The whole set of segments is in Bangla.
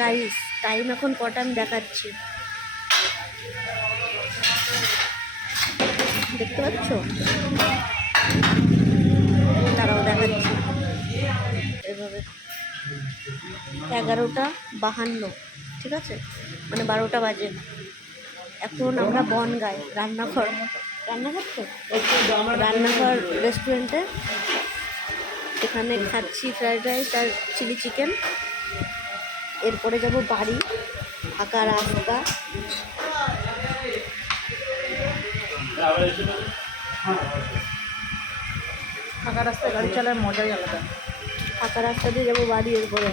গাইস টাইম এখন কটা আমি দেখাচ্ছি। দেখতে পাচ্ছ? তারাও দেখাচ্ছি। এভাবে। এগারোটা বাহান্ন, ঠিক আছে? মানে বারোটা বাজে। এখন আমরা বনগায় রান্নাঘর। রান্নাঘর তো? রান্নাঘর রেস্টুরেন্টে এখানে খাচ্ছি ফ্রাইড রাইস আর চিলি চিকেন এরপরে যাব বাড়ি ফাঁকা রাস্তা। ফাঁকা রাস্তায় গাড়ি চালার মজাই আলাদা। ফাঁকা রাস্তা দিয়ে যাব বাড়ি এরপরে।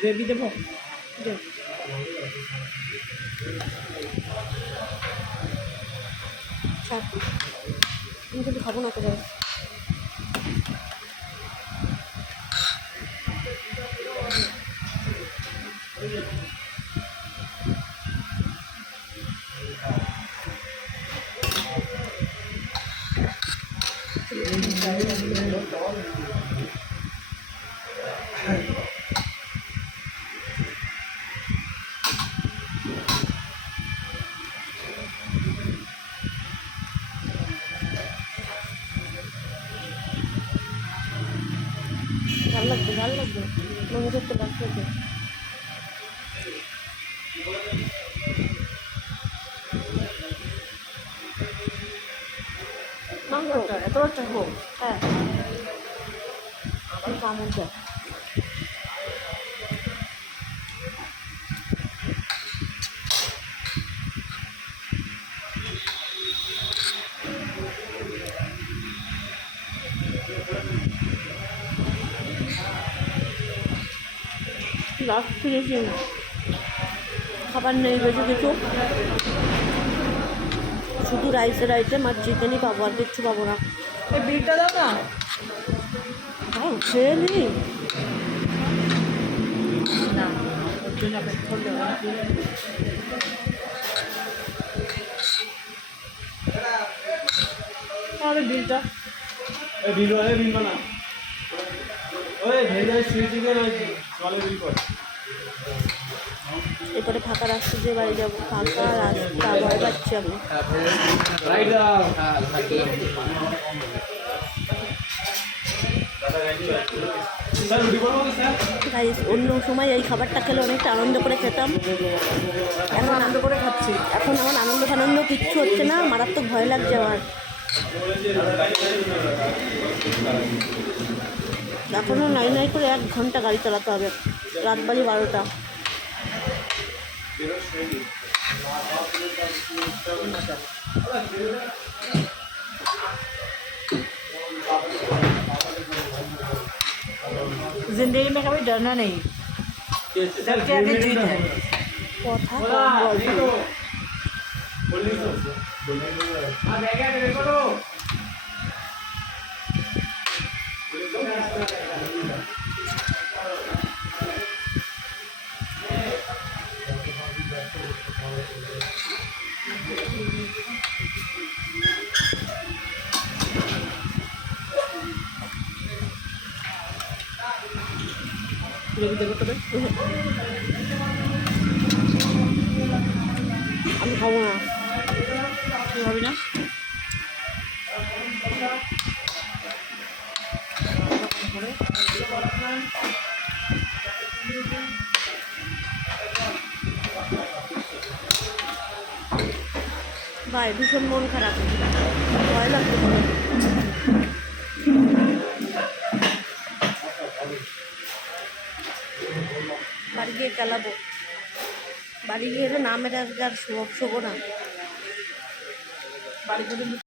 গ্রেভি দেবো। দে। ছাড় আমি কিন্তু খাব না কোথাও ভালো লাগবে ভালো লাগবে? মনে করতে লাগবে মাংস এত একটা হোক। হ্যাঁ। এই চামচটা লাস্ট ফিনিশিং খাবার নেই বেশি কিছু শুধু রাইসের আইটেম আর চিকেনই পাবো আর কিচ্ছু পাবো না এই বিলটা দাও না। খেয়ে নি তাহলে বিলটা বিল বিল বানা ওই ভেজা সুই চিকেন ওই জলে বিল কর এরপরে ফাঁকা রাস্তা দিয়ে বাড়ি যাব। ফাঁকা রাস্তা, ভয় পাচ্ছি আমি। অন্য সময় এই খাবারটা খেলে অনেকটা আনন্দ করে খেতাম। এখন আনন্দ করে খাচ্ছি। এখন আমার আনন্দ ফানন্দ কিচ্ছু হচ্ছে না। মারাত্মক ভয় লাগছে আমার। এখনও নাই নাই করে এক ঘন্টা গাড়ি চালাতে হবে রাত বাজে বারোটা जिंदगी में कभी डरना नहीं স্যার सबके आगे जीत है কথা আমি খাব না। তুই হবে না? ভাই ভীষণ মন খারাপ। ভয় লাগছে বাড়ি গিয়ে খেলাবো। বাড়ি গিয়ে নামের আর শুভ শুভ না। বাড়ি